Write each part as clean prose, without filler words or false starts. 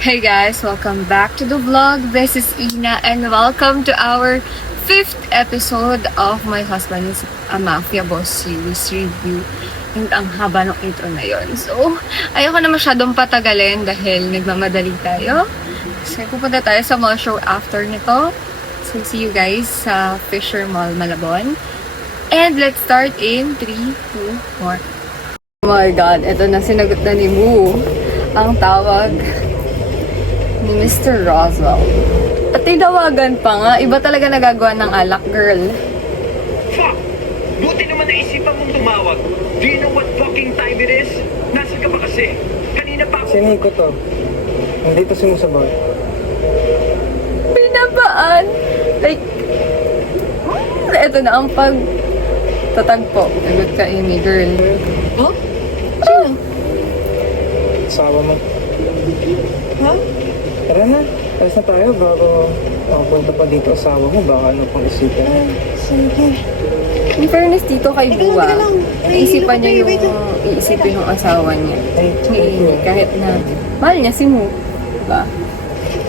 Hey guys, welcome back to the vlog. This is Ina and welcome to our 5th episode of My Husband is a Mafia Boss series review. And ang haba ng intro na yon. So, ayoko na masyadong patagalin dahil nagmamadali tayo. So, pupunta tayo sa mall show after nito. So, see you guys sa Fisher Mall, Malabon. And let's start in 3, 2, 1. Oh my God, ito na sinagot na ni Moo. Ang tawag ni Mr. Roswell. At tinawagan pa nga, iba talaga nagagawa ng alak, girl. Fuck! Buti naman naisipan mong tumawag. Do you know what fucking time it is? Nasaan ka ba kasi? Kanina pa ako... Siniko to. Nandito sumusabaw. Pinabaan! Like, eto na ang tatagpo. Nagot ka, Amy, girl. Oh? Sino? Asawa mo. Ha? Tara na. Alas na tayo bago punta pa dito asawa mo. Baka ano pang isipin. Sige. In fairness dito kay Buwa, naisipan niya iisipin yung asawa niya. Ni Amy, kahit na mahal niya si Moo. Diba?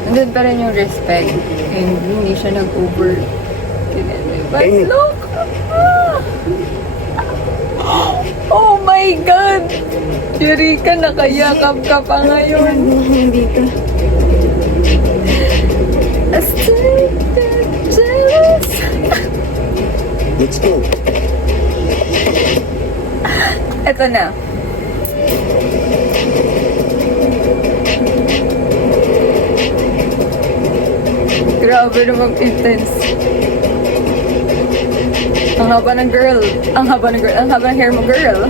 Nandun pa rin yung respect. And hindi siya nag-over. But Amy. look! Oh my God! Jerika, nakayakap ka pa ngayon. Dito. Jealous! Let's go. Eto na. Grabe namang intense. Ang haba ng girl. Ang haba ng girl. Ang haba ng hair mo, girl.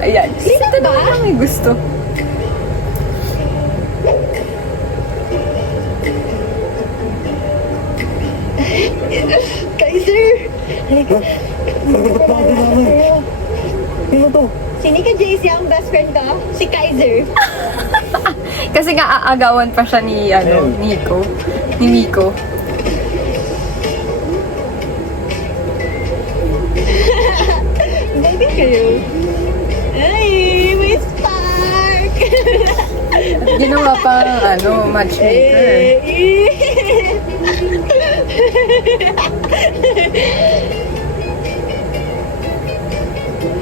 Ayan. Sino ba? May gusto. Kaiser! Halika. Ba't ba ako naman? Sino to? Sini ka, JC, ang best friend ko? Si Kaiser. Kasi nga aagawan pa siya ni, Nico. Ni Miko. Baby kayo. Ay, may spark! Ginawa pa matchmaker.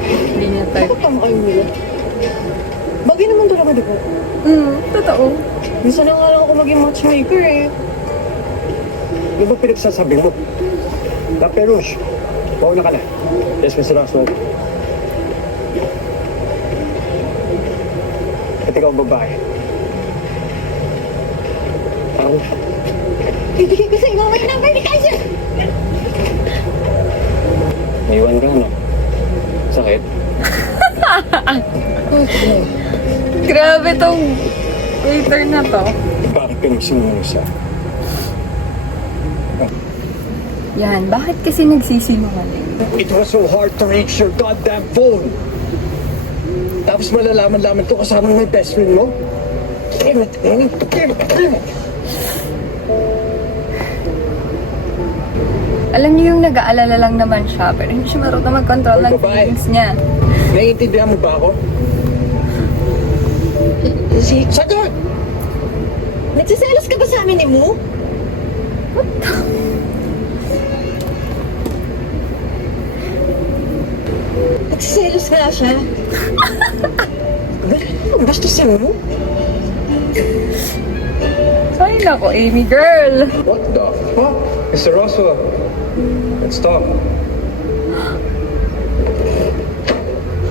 Hindi niya type. Bakit kang kayo nila? Bagay naman talaga, di ba? Totoo. Minsan na nga lang ako maging matchmaker eh. Di ba pinagsasabi mo? Perush, pauna ka na. Yes, Mr. Roswell. At ikaw babae. Bibigay ko sa iyo ang number ni Kaiser! May iwan ka, no? Sakit? Grabe tong waiter na to. Bakit pinagsinunod siya? Yan, bakit kasi nagsisinungaling? It was so hard to reach your goddamn phone. Tapos malalaman-laman to kasama ng best friend mo? Damn it, Annie. Damn it. Alam niyo yung nag-aalala lang naman siya, pero hindi siya marunong mag-control ng Babae. feelings niya. Naiintindihan mo ba ako? Sagot! Nagsiselos ka ba sa amin ni Moo? Nagsiselos nga siya. Bastos siya mo? Ay, nako, Amy girl. What the fuck? Mr. Roswell, let's talk.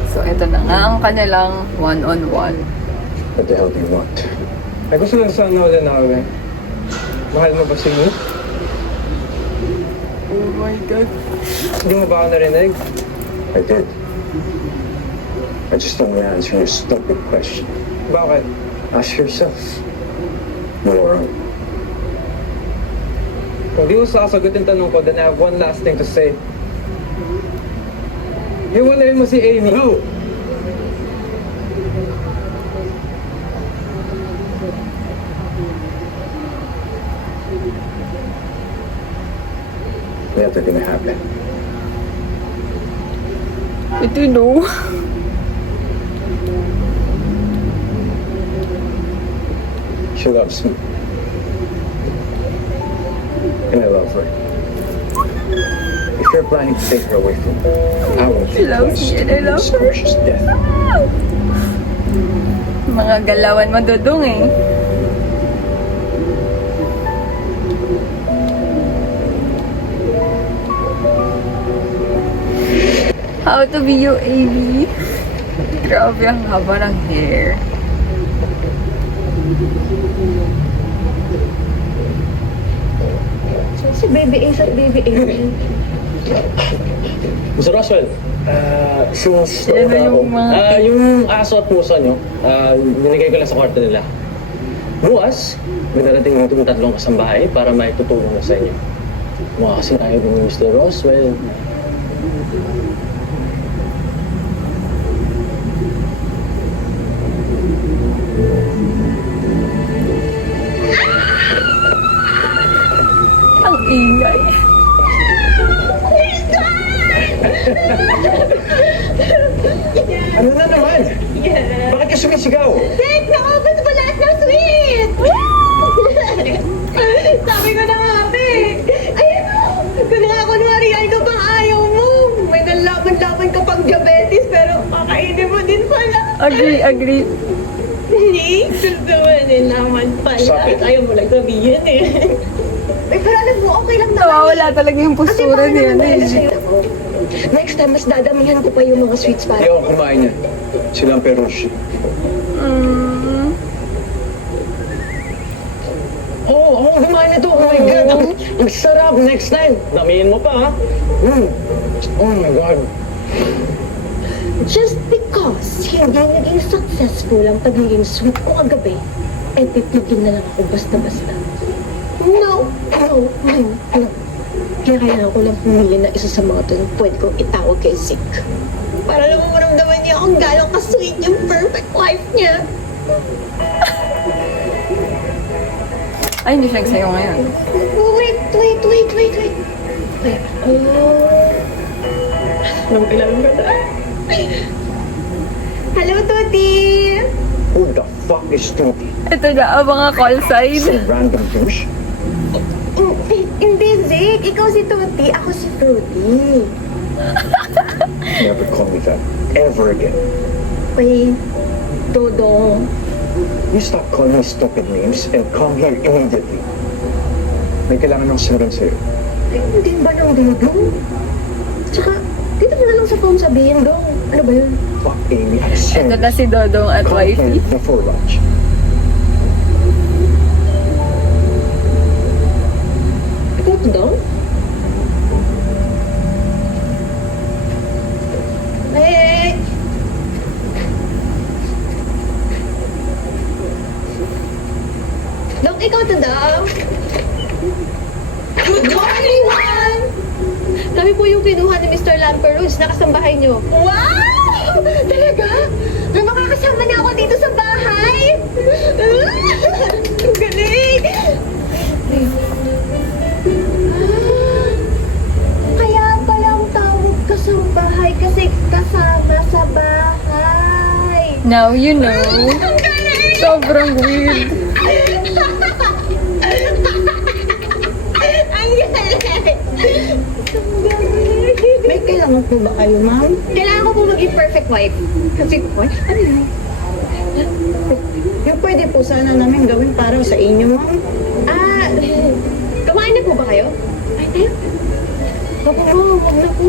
So, ito na nga ang kanilang one-on-one. What the hell do you want? Ay, gusto lang sana ulit namin. Mahal mo ba si Mo? Oh my God. Hindi mo ba ako narinig? I did. I just don't want to answer your stupid question. Bakit? Ask yourself. No wrong. Kung di mo sasagutin tanong ko, then I have one last thing to say. Hiwalayin mo si Amy. No! never gonna happen. Ito no. She loves me. And I love her. If you're planning to take her away from me, I won't She think loves twice me and I to love her. scorches death. Mga galawan mo, Dodong eh. How to be you, AB? Grabe ang haba ng hair. Si Baby Ace at Baby Amy. Mr. Roswell, since Yan na yung mga- yung aso at pusa nyo, binigay ko lang sa kwarto nila. Bukas, may darating itong tatlong kasambahay para may tutulong na sa inyo. Mga kasi tayo ni Mr. Roswell. Ang ingay. Ano na naman? Bakit ka sumisigaw? Heck, naubos mo lahat ng sweet! Sabi ko na nga, be. Ayun o. Kung nga kunwari, ano bang ayaw mo? May nalaman-laman ka pang diabetes, pero kakainin mo din pala. Agree. Hindi, susuwanin naman pala. Stop it. Ayaw mo lang sabihin eh. Ay, pero alam mo, okay lang naman. Nawawala talaga yung Kasi postura baka niya. naman talaga Eh. sa'yo ako. Next time, mas dadamihan ko pa yung mga sweets para. Ayaw akong kumain yan. Sila ang perushi. Mm. Oo, kumain na to. Oh my God, ang sarap. Next time, damihin mo pa ha. Oh my God. Just because hindi naging successful ang pagiging sweet ko kagabi, eh titigil na lang ako basta-basta. No. Kaya kailangan ko lang pumili na isa sa mga to na pwede kong itawag kay Zeke. Para lang maramdaman niya kung gano'ng ka-sweet yung perfect wife niya. Ay, hindi siya nagsayaw ngayon. Wait. Anong kailangan ko na? Hello, Tuti! Who the fuck is Tuti? Ito na ang mga call sign. Some random douche? Hindi, Zeke. Ikaw si Tuti. Ako si Fruity. Never call me that. Ever again. Wait, Dodong. You stop calling me stupid names and come here immediately. May kailangan akong sinabi sa'yo. Ay, hindi ba ng Dodong? Tsaka, dito mo na lang sa phone sabihin, Dong. Ano ba yun? Fuck Amy, I swear. Ito na si Dodong at Come here wifey. before lunch. Ikaw, Dong? Hey! Dong, ikaw to, Dong? Good morning, Juan! Kami po yung kinuha ni Mr. Lamperouge na kasambahay niyo. Wow! Talaga? May makakasama na ako dito sa bahay? Ang galing! Kaya palang tawag ka sa bahay kasi kasama sa bahay. Now you know. Ang galing! Sobrang weird. Ang galing! May kailangan po ba kayo, ma'am? Kailangan ko po maging perfect wife. Kasi, what? Ano yun? Yung pwede po sana namin gawin para sa inyo, ma'am. Kumain na po ba kayo? Ay, tayo. Opo, ma'am. Huwag na po.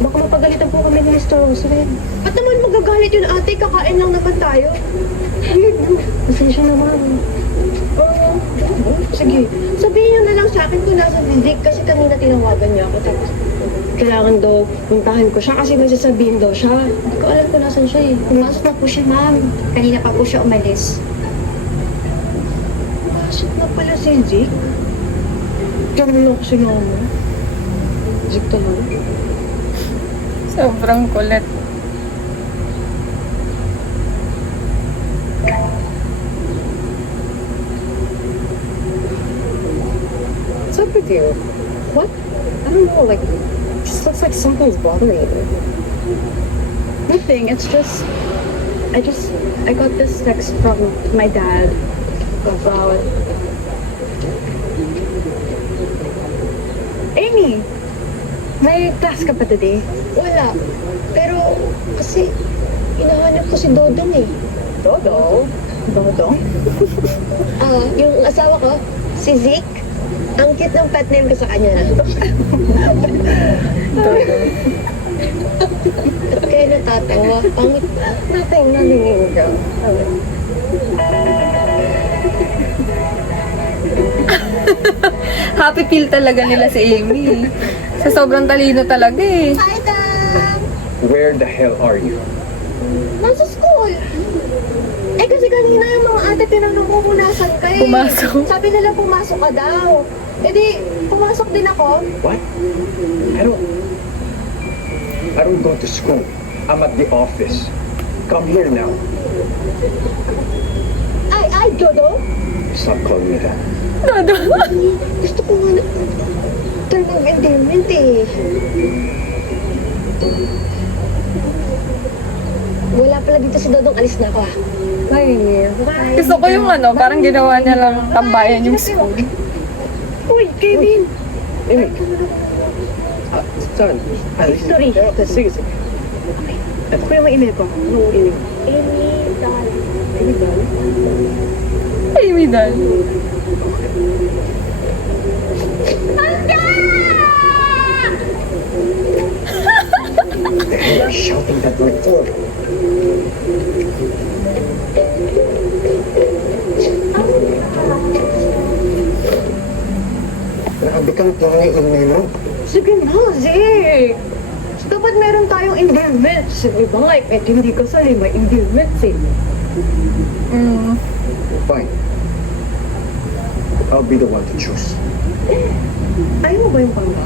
Baka mapagalitan po kami ni Mr. Roswell. Ba't naman magagalit yun, ate? Kakain lang naman tayo. Pasensya na, ma'am. Oo. Sige. Sabihin niyo na lang sa akin kung nasa Zeke kasi kanina tinawagan niya ako. Tapos, kailangan daw puntahan ko siya kasi may sasabihin daw siya. Hindi ko alam kung nasan siya eh. Pumasok na po siya, ma'am. Kanina pa po siya umalis. Pumasok na pala si Zeke? Ganun lang ako sinama. Zeke talaga. Sobrang kulit. What's up with you? What? I don't know, like, just looks like something's bothering you. Nothing, it's just, I got this text from my dad about... Amy! May class ka pa today? Wala. Pero, kasi, hinahanap ko si Dodong eh. Dodong? Dodong? Yung asawa ko, si Zeke. Ang cute ng pet name ko sa kanya na. Ba't kayo natatawa? Pangit na. Nothing, girl. Happy feel talaga nila si Amy. Sa sobrang talino talaga eh. Hi, Dad! Where the hell are you? Nasa school. Eh kasi kanina yung mga ate tinanong ko kung nasan ka eh. Pumasok. Sabi nila pumasok ka daw. Eh di, pumasok din ako. What? I don't go to school. I'm at the office. Come here now. Ay, Dodo. Stop calling me that. Dodo. Gusto ko nga na... term of endearment eh. Wala pala dito si Dodong. Alis na ako ah. Bye. Bye. Gusto ko yung ano, parang ginawa niya lang tambayan yung school. Uy, Kevin! Amy. Saan? Sorry. Sige. Ako yung may email ko. Anong email? Amy Dal. What the hell are you shouting that word for? Nakabikang po na yung email mo. Sige na, Zeke! Dapat meron tayong endearment. Sige ba nga, kahit hindi kasali, may endearment eh. Fine. I'll be the one to choose. Ayaw mo ba yung pangga?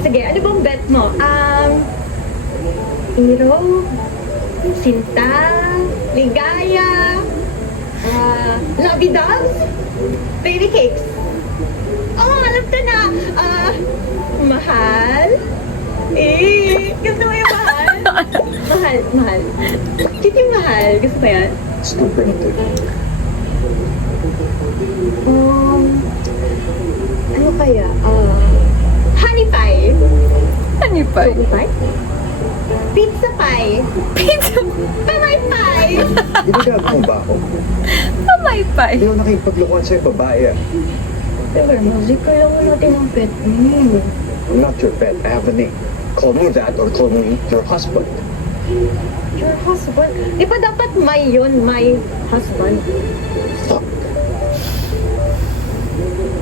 Sige, ano bang bet mo? Hero, Sinta, Ligaya, Lovey Doves, Baby Cakes. Oh, alam ko na! Mahal? Gusto mo yung mahal? mahal. Cute yung mahal. Gusto mo yan? Stupid. Ano kaya? Honey pie. Ano pa? Honey pie? Pizza pie. Pizza. Pamay pie. Ginagawa mo ba ako? Kamay pa Hindi ako nakipaglokohan sa'yo, babae ah. Pero, Mozik, kailangan natin ang pet name. I'm not your pet. I have a name. Call me that or call me your husband. Your husband? Di ba dapat my yun, my husband? Fuck.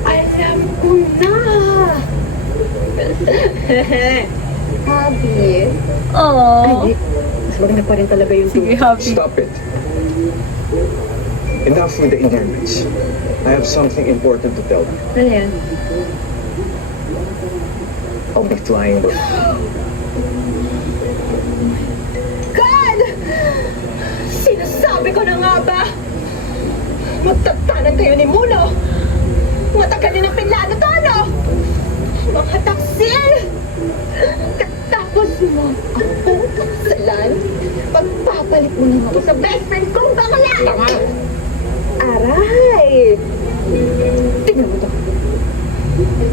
Alam ko na! Happy. Oh. Ay, mas maganda pa rin talaga yung Sige, happy. Stop it. Enough with the endearments. I have something important to tell you. Ano yan? I'll be flying with God! Sinasabi ko na nga ba? Magtagtanan kayo ni Mulo! Matagal din ang pinlano to, ano? Mga taksil! Katapos mo ako salan, pagpapalit mo naman ako sa best friend kong bakla! Tama! Aray! Tingnan mo to.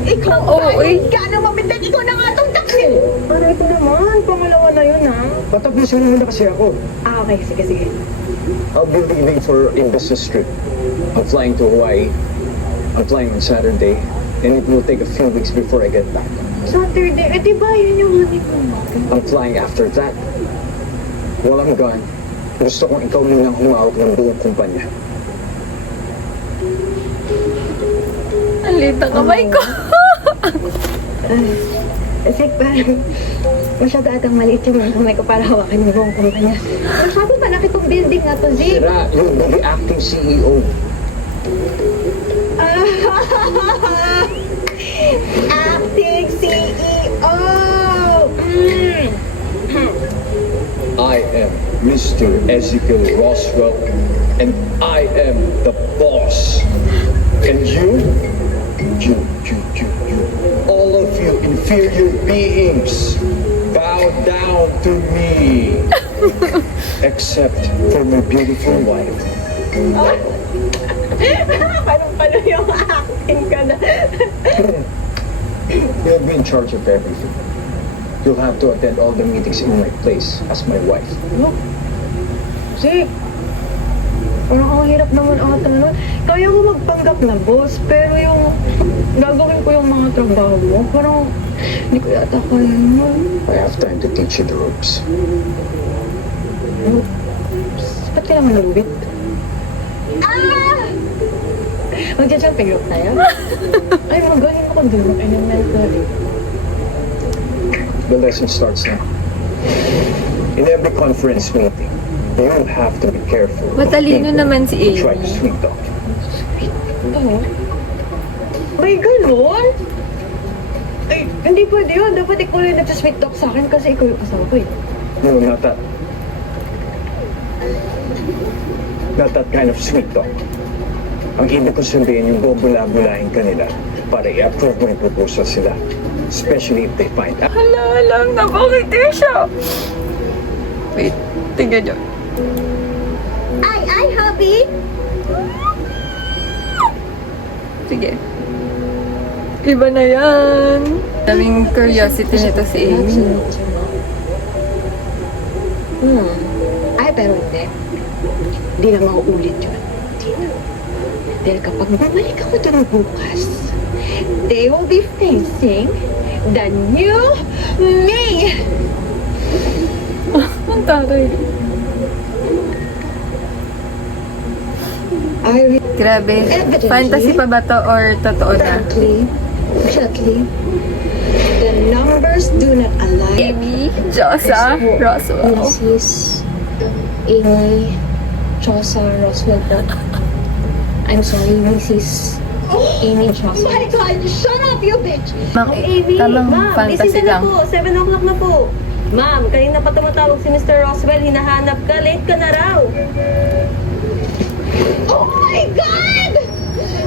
Ikaw Oo, ay eh. gano'ng mabitin, ikaw na nga itong taksil! Aray ko naman, pangalawa na yun ha. Patapusin mo muna kasi ako. Okay, sige. I'll be leaving for a business trip. I'm flying to Hawaii. I'm flying on Saturday. And it will take a few weeks before I get back. Saturday, eh diba yun yung honeymoon natin? I'm flying after that. While I'm gone, gusto kong ikaw munang humawak ng buong kumpanya. Ang liit ang kamay ko. Kasi parang masyado atang maliit yung mga kamay ko para hawakan yung buong kumpanya. Masyado malaki tong building na to, Zeke. Sira, you'll be the acting CEO. Acting CEO! I am Mr. Ezekiel Roswell, and I am the boss. And you inferior beings bow down to me. Except for my beautiful wife. Parang pala yung acting ka na. You'll be in charge of everything. You'll have to attend all the meetings in my place as my wife. Kasi, parang ang hirap naman ata nun. Kaya mo magpanggap na boss, pero yung gagawin ko yung mga trabaho mo, parang hindi ko yata kaya nun. I have time to teach you the ropes. Ba't ka naman nagbit? Magja-jumping rope tayo? Ay, magaling ako dun. Elemental. The lesson starts now. In every conference meeting, you will have to be careful. of Matalino people naman si who try Amy. to sweet talk. Oo. May ganon? Ay, hindi pwede yun. Dapat ikaw yung nagsasweet talk sa akin kasi ikaw yung kasama ko eh. No, not that. Not that kind of sweet talk. Ang ibig ko sabihin yung bubula-bulahin ka nila para i-approve mo yung proposal sila. Especially if they find out. Hala lang, napakiti siya. Wait, tingnan nyo. Ay, hubby! Sige. Iba na yan. Daming curiosity nito si Amy. Ay, pero hindi. Hindi na mauulit yun. Hindi na. Dahil kapag bumalik ako doon bukas, they will be facing the new me! Ang taray. I Grabe. Evidently. Fantasy pa ba to or totoo na? Gently, the numbers do not align. Amy, Josa, Roswell. Mrs. Amy Chosa Roswell po. I'm sorry, Mrs. Amy Chosa. Oh my God! Shut up, you bitch! Tamang fantasy gising ka na lang. po. 7 o'clock na po. Ma'am, kanina pa tumatawag si Mr. Roswell. Hinahanap ka. Late ka na raw. Oh my God!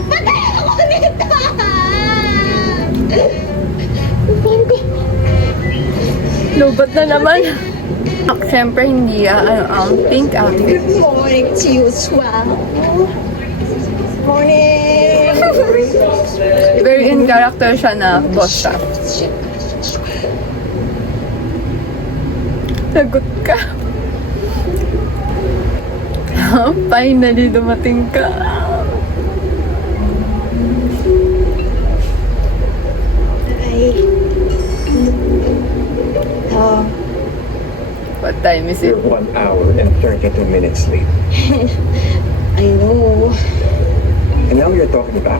Patayin ako nito! Lubot na naman. Siyempre, hindi pink outfit. Good morning to you as well. Morning! Very in character siya na boss siya. Sagot ka. Finally, dumating ka. Ay. What time is it? You're 1 hour and 32 minutes late. I know. And now you're talking back.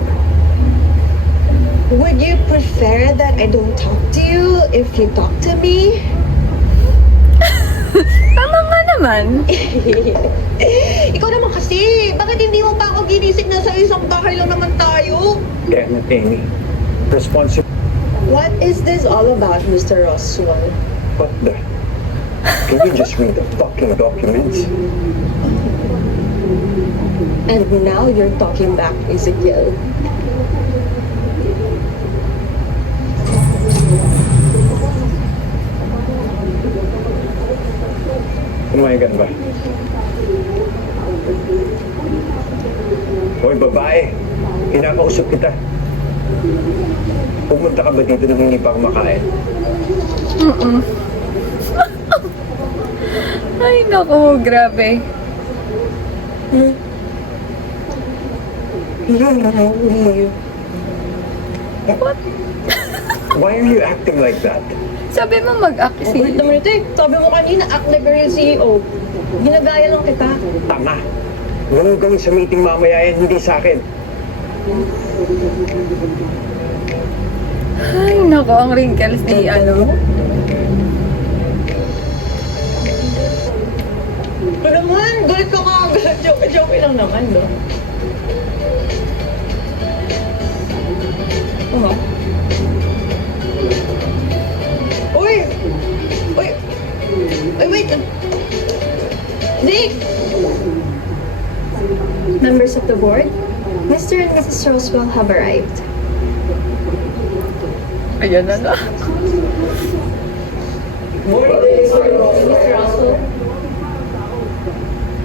Would you prefer that I don't talk to you if you talk to me? Tama nga naman. Ikaw naman kasi, bakit hindi mo pa ako ginising na sa isang bahay lang naman tayo? Damn it, Amy. Responsible. What is this all about, Mr. Roswell? What the? Can you just read the fucking documents? And now you're talking back, Ezekiel. Kumain ka na ba? Hoy, babae. Kinakausap kita. Pumunta ka ba dito nang hindi pa kumakain? Ay, naku, grabe. What? Why are you acting like that? Sabi mo mag-act si... Wait naman ito eh. Sabi mo kanina, act like a real CEO. Ginagaya lang kita. Tama. Huwag mo gawin sa meeting mamaya yan, hindi sa akin. Ay, naku, ang wrinkles ni ano. Ito naman, galit ka kagad. Joke lang naman, no? Oh. Uy! Uy! Uy, wait! Nick! Members of the board, Mr. and Mrs. Roswell have arrived. Ayan na na.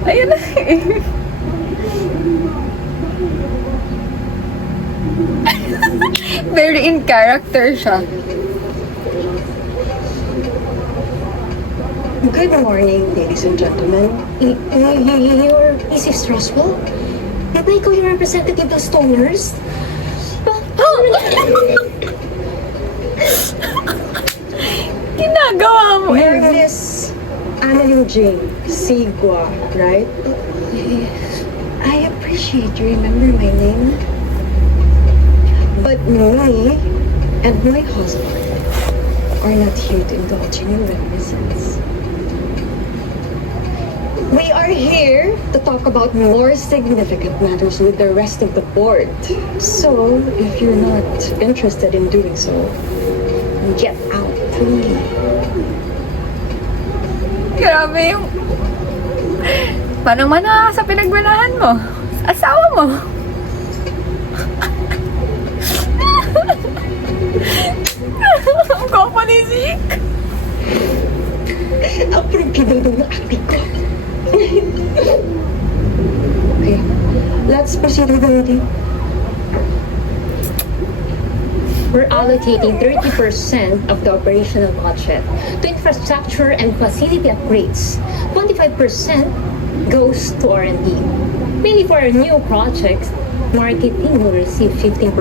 Ayan na. Very in character siya. Good morning, ladies and gentlemen. You're Mrs. Stressful? Di ba ikaw yung representative ng stoners? Ginagawa mo You're eh. Miss Annalyn J. Sigua, right? I appreciate you remember my name. But me and my husband are not here to indulge in your reminiscence. We are here to talk about more significant matters with the rest of the board. So, if you're not interested in doing so, get out, please. Grabe yung... Manang-mana sa pinagbanahan mo. Asawa mo. Ang gwapo ni Zeke. Aprendido ng ate ko. Okay, let's proceed with the meeting. We're allocating 30% of the operational budget to infrastructure and facility upgrades. 25% goes to R&D. Mainly for our new projects, marketing will receive 15%.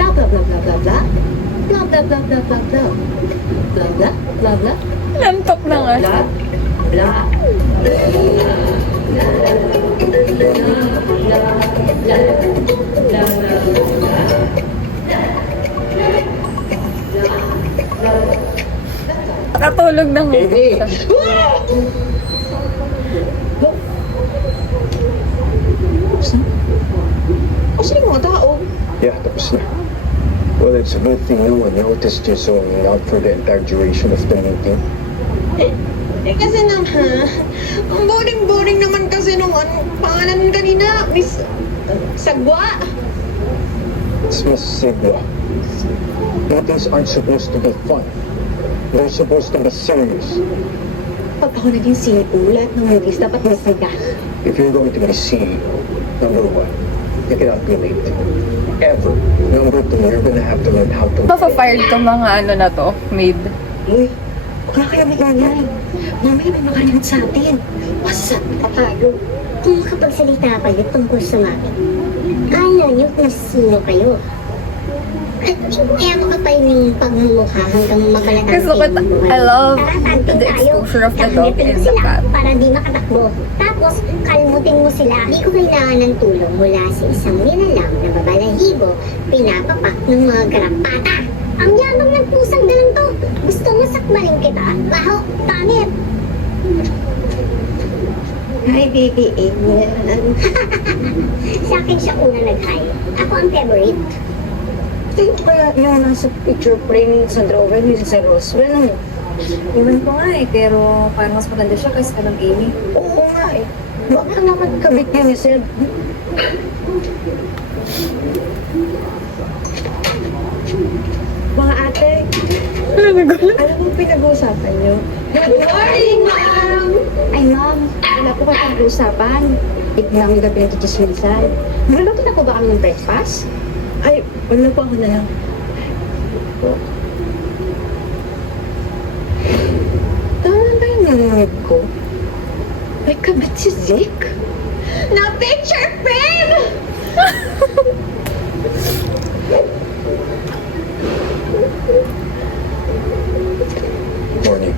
Blah, blah, blah, blah, blah, blah. Blah, blah, blah, blah, blah, blah. Blah, blah, blah, blah. Lantok na nga. Blah, blah. Natulog na nga. Kasi yung mga tao, Yeah, tapos na. Well, it's a good thing no one noticed you zoning out for the entire duration of the meeting. kasi naman, ang boring-boring naman kasi nung pangalan kanina, Miss Sagwa. It's Miss Sigua. Meetings aren't supposed to be fun. They're supposed to be serious. Pag ako naging CEO, lahat ng movies dapat may saga. If you're going to be CEO, number one, you cannot be late. Ever. Number two, you're gonna have to learn how to... Mapafired tong mga ano na to, maid. Uy, huwag na kayo may-ingay. Mamaya may makalimut sa atin. Wasak na tayo. Kung makapagsalita kayo tungkol sa mami, alam niyo kung sino kayo. At kaya makapal yung pagmumukha hanggang mabalatan Gusto ko, I love the exposure of the dog and the cat. para di makatakbo. Tapos, kalmutin mo sila. Di ko kailangan ng tulong mula sa isang nilalang na babalahibo, pinapapak ng mga garapata. Ang yabang ng pusang dalang to. Gusto mo sakbalin kita? Baho, pangit. Hi, baby Amy. Sa akin siya una nag-hi. Ako ang favorite. Tingin ko kaya yung nasa picture frame sa drawer ni sa Roswell, ano? Iwan ko nga eh, pero parang mas maganda siya kaysa ka ng Amy. Oo nga eh. Baka naman kabit niya ni Seb. Mga ate, alam mo pinag-uusapan niyo? Good morning, ma'am! Ay, ma'am, Wala po kayo pinag-uusapan. Ito namin gabi na tutusminsan. niluluto na po ba kami ng breakfast? Ay, wala po ako na lang. Tama ba yung narinig ko? May kabit si Zeke? Na picture frame! Morning.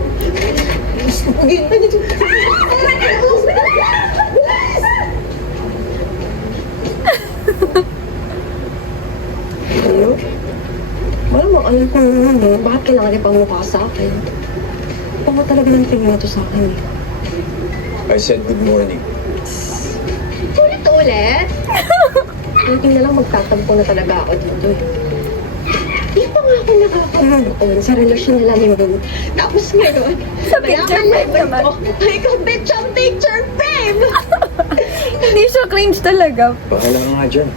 Ano? Wala mo, alam ko naman eh. Bakit kailangan niya pang mukha sa akin? Baka talaga ng tingin na to sa akin eh. I said good morning. Ulit? Hindi na lang magtatampo na talaga ako dito eh. Di pa nga ako nakakanoon sa relasyon nila ni Moon. Tapos ngayon, Sa picture frame naman. May kabit siyang picture frame! Hindi siya cringe talaga. Bahala ka nga dyan.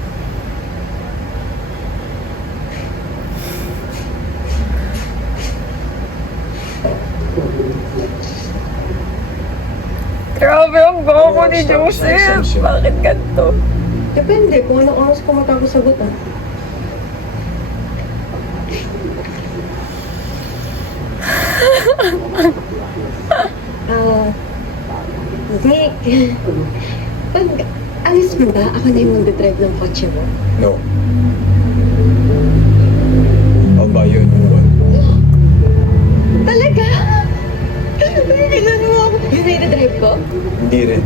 Grabe ang gwapo ni Joseph. Bakit ganito? Depende kung anong oras ko matapos-sagot ah. Vic, pag alis mo ba, ako na yung magdadrive ng kotse mo? No. I'll buy you a new one. Talaga? Bibilan mo ako. Yun na yung drive ko? Hindi rin.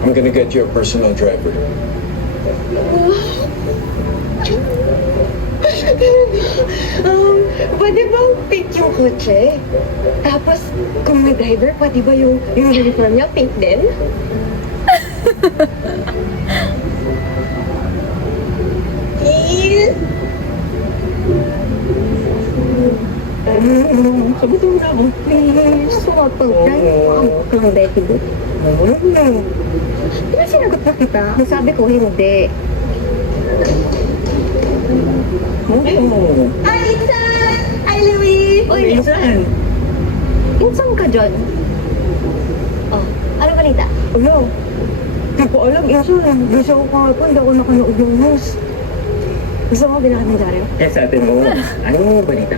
I'm gonna get you a personal driver. Pwede bang pink yung kotse? Tapos, kung may driver, pwede ba yung uniform niya pink din? Please? Sagot mo na ako. Please, sumapag-drive. Ang Betty Boot. Di ba sinagot na kita? Sabi ko, hindi. Hi, Insan! Hi, Louie! Uy, Insan! Insan ka dyan? Oh, ano balita? Ano? Di ko alam, Insan. Bisa ko kahapon, di ako nakanood ng news. Gusto mo binakad ng Dario? Yes, ate mo. Ano balita?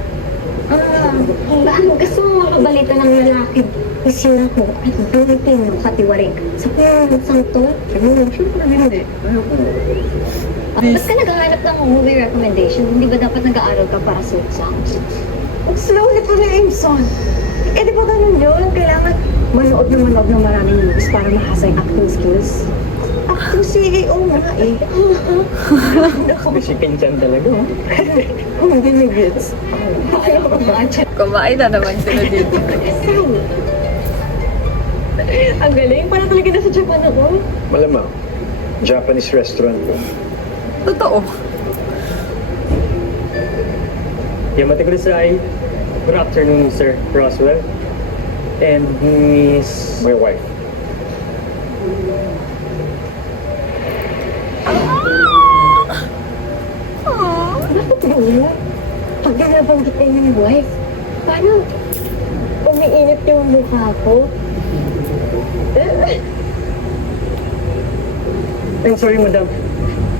Baan gusto mo makabalita ng lalaki? Kasi ako, Pilipino, katiwarik. Sa pinansang to? Siyempre hindi. Ba't ka naghahanap ng movie recommendation? Hindi ba dapat nag-aaral ka para sa exams? Ang slow nito ni Imson. Eh, di ba ganun yun? Kailangan manood ng maraming movies para mahasa yung acting skills. Acting CEO nga eh. Si Pinsan talaga, oh. Hindi may gets. Kumain na naman sila dito. Ang galing. Parang talaga nasa Japan ako. Malamang. Japanese restaurant po. Totoo. Yamate Kudasai. Good afternoon, Sir Roswell. And Miss... My wife. Bakit ganyan? Pag nabanggit na yung wife, paano umiinit yung mukha ko? I'm sorry, madam.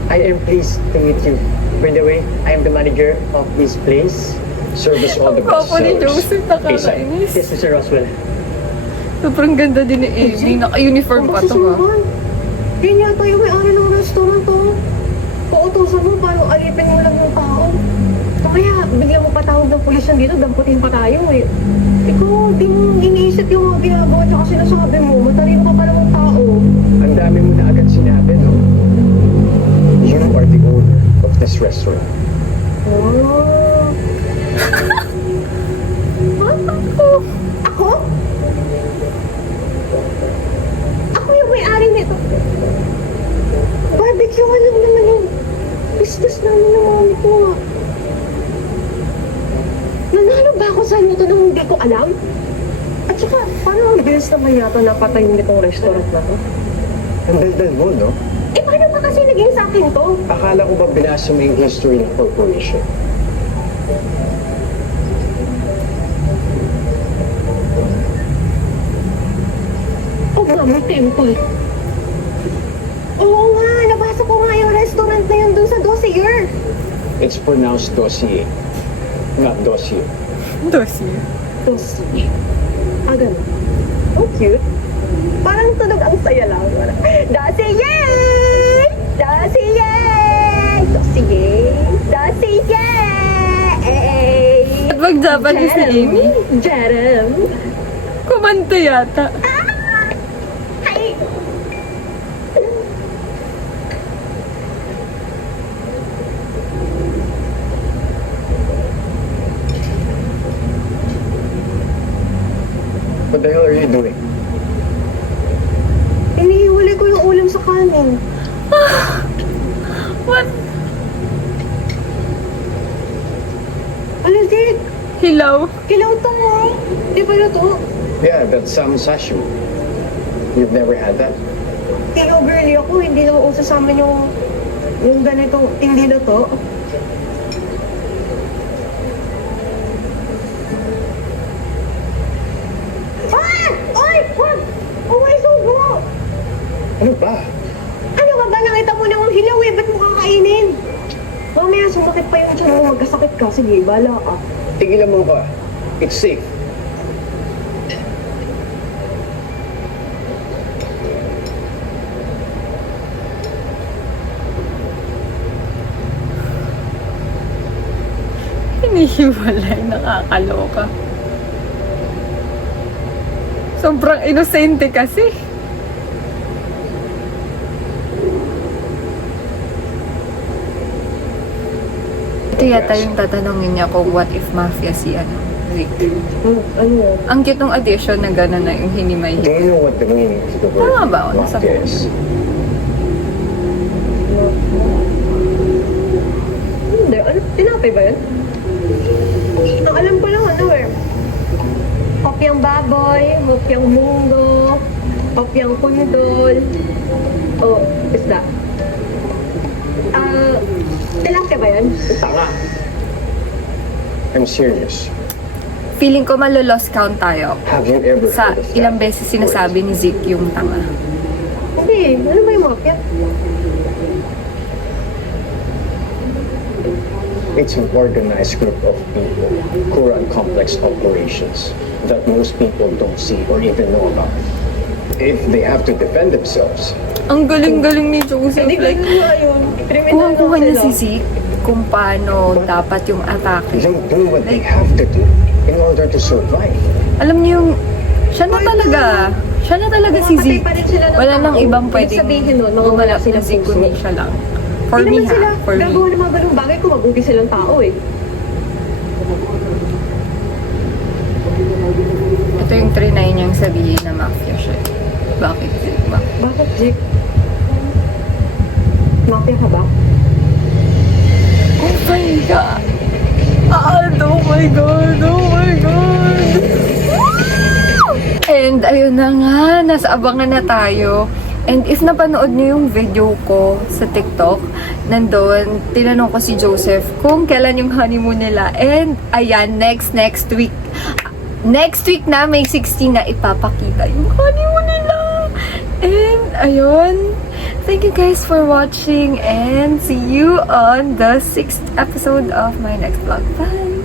I am pleased to meet you. By the way, I am the manager of this place. Service all the best Gwapo ni sellers. Joseph, nakakainis. Yes, Mr. Roswell. Sobrang ganda din ni Amy. Naka-uniform pa to ha. Yan yata yung may-ari ng restaurant to. Pautusan mo, paano alipin mo lang yung tao. Kaya bigyan mo patawag ng pulis yan dito, damputin pa tayo eh. Ikaw, di mo iniisip yung mga ginagawa tsaka sinasabi mo. Matalino ka pa namang tao. Ang dami mo na agad sinabi, no? You are the owner of this restaurant. Oh. Ako? Ako yung may-ari nito. Barbecue ka lang naman yung business namin ng mami ko. Nanalo ba ako sa nito nang hindi ko alam? At saka, paano ang bilis naman yata napatayin nitong restaurant na to? Ang daldal mo, no? Eh, paano ba kasi naging sa akin to? Akala ko ba binasa mo yung history ng corporation? Oh, Mami Temple. Oo nga, nabasa ko nga yung restaurant na yun dun sa dossier. It's pronounced dossier, not dossier. Dossier. Dossier. Ah, ganun. Oh, cute. Parang tunog ang saya lang. Dossier! Dossier! Dossier! Dossier! At mag-Japanese si Amy. Jerem! Kumanta yata. Ay! What the hell are you doing? Inihiwalay ko yung ulam sa kanin. What? Ano, Dick? Hilaw. Kilaw to mo. Di ba na to? Yeah, that's sashimi. You've never had that? Kilaw girly ako. Hindi naman uso sa amin yung ganitong hindi na to. Ah! Oy! Ano ba? Ano ka ba? Nakita mo namang hilaw eh. Ba't mo kakainin? Mamaya sumakit pa yung tiyan mo. Magkasakit ka. Sige, bala ka. Tigilan mo ka. It's safe. Hinihiwalay, nakakaloka. Sobrang inosente kasi. Ito yata yung tatanungin niya kung what if mafia si Rick. Ano yun? Ang cute ng addition na gano'n na yung hinimay. Do you know what the meaning of the word Tama ba ako? mafia is? Hindi. Ano? Tinapay ba yun? Ang alam ko lang ano eh. Kopyang baboy, kopyang munggo, kopyang kundol. Oh, isda. Tilapia ba yan? Tanga. I'm serious. Feeling ko malo-lost count tayo. Have you ever Sa heard of ilang that beses sinasabi ni Zeke yung tanga. Hindi. Ano ba yung mafia? It's an organized group of people who run complex operations that most people don't see or even know about. If they have to defend themselves, Ang galing-galing ni Joseph. Hindi ko Like, nga yun. Kriminal kuha na niya sila. si Zeke kung paano dapat yung atake. they do what they have to do in order to survive. Alam niyo yung, siya na talaga si Pumatay Zeke. pa rin sila ng Wala nang tao. ibang Ibig pwedeng sabihin nun, mawawala gumanap sila na Zeke puso. kundi siya lang. For Hindi me naman sila ha, for me. gagawa ng mga ganung bagay kung mabuti silang tao eh. Ito yung trinay niyang sabihin na mafia siya. Bakit Zeke? Bakit, Jake? Mafia ka ba? Oh my God! Oh my God! Oh my God! And ayun na nga, nasa abangan na tayo. And if napanood niyo yung video ko sa TikTok, nandun, tinanong ko si Joseph kung kailan yung honeymoon nila. And ayan, next week. Next week na, May 16 na ipapakita yung honeymoon nila. And ayun, thank you guys for watching and see you on the 6th episode of my next vlog. Bye!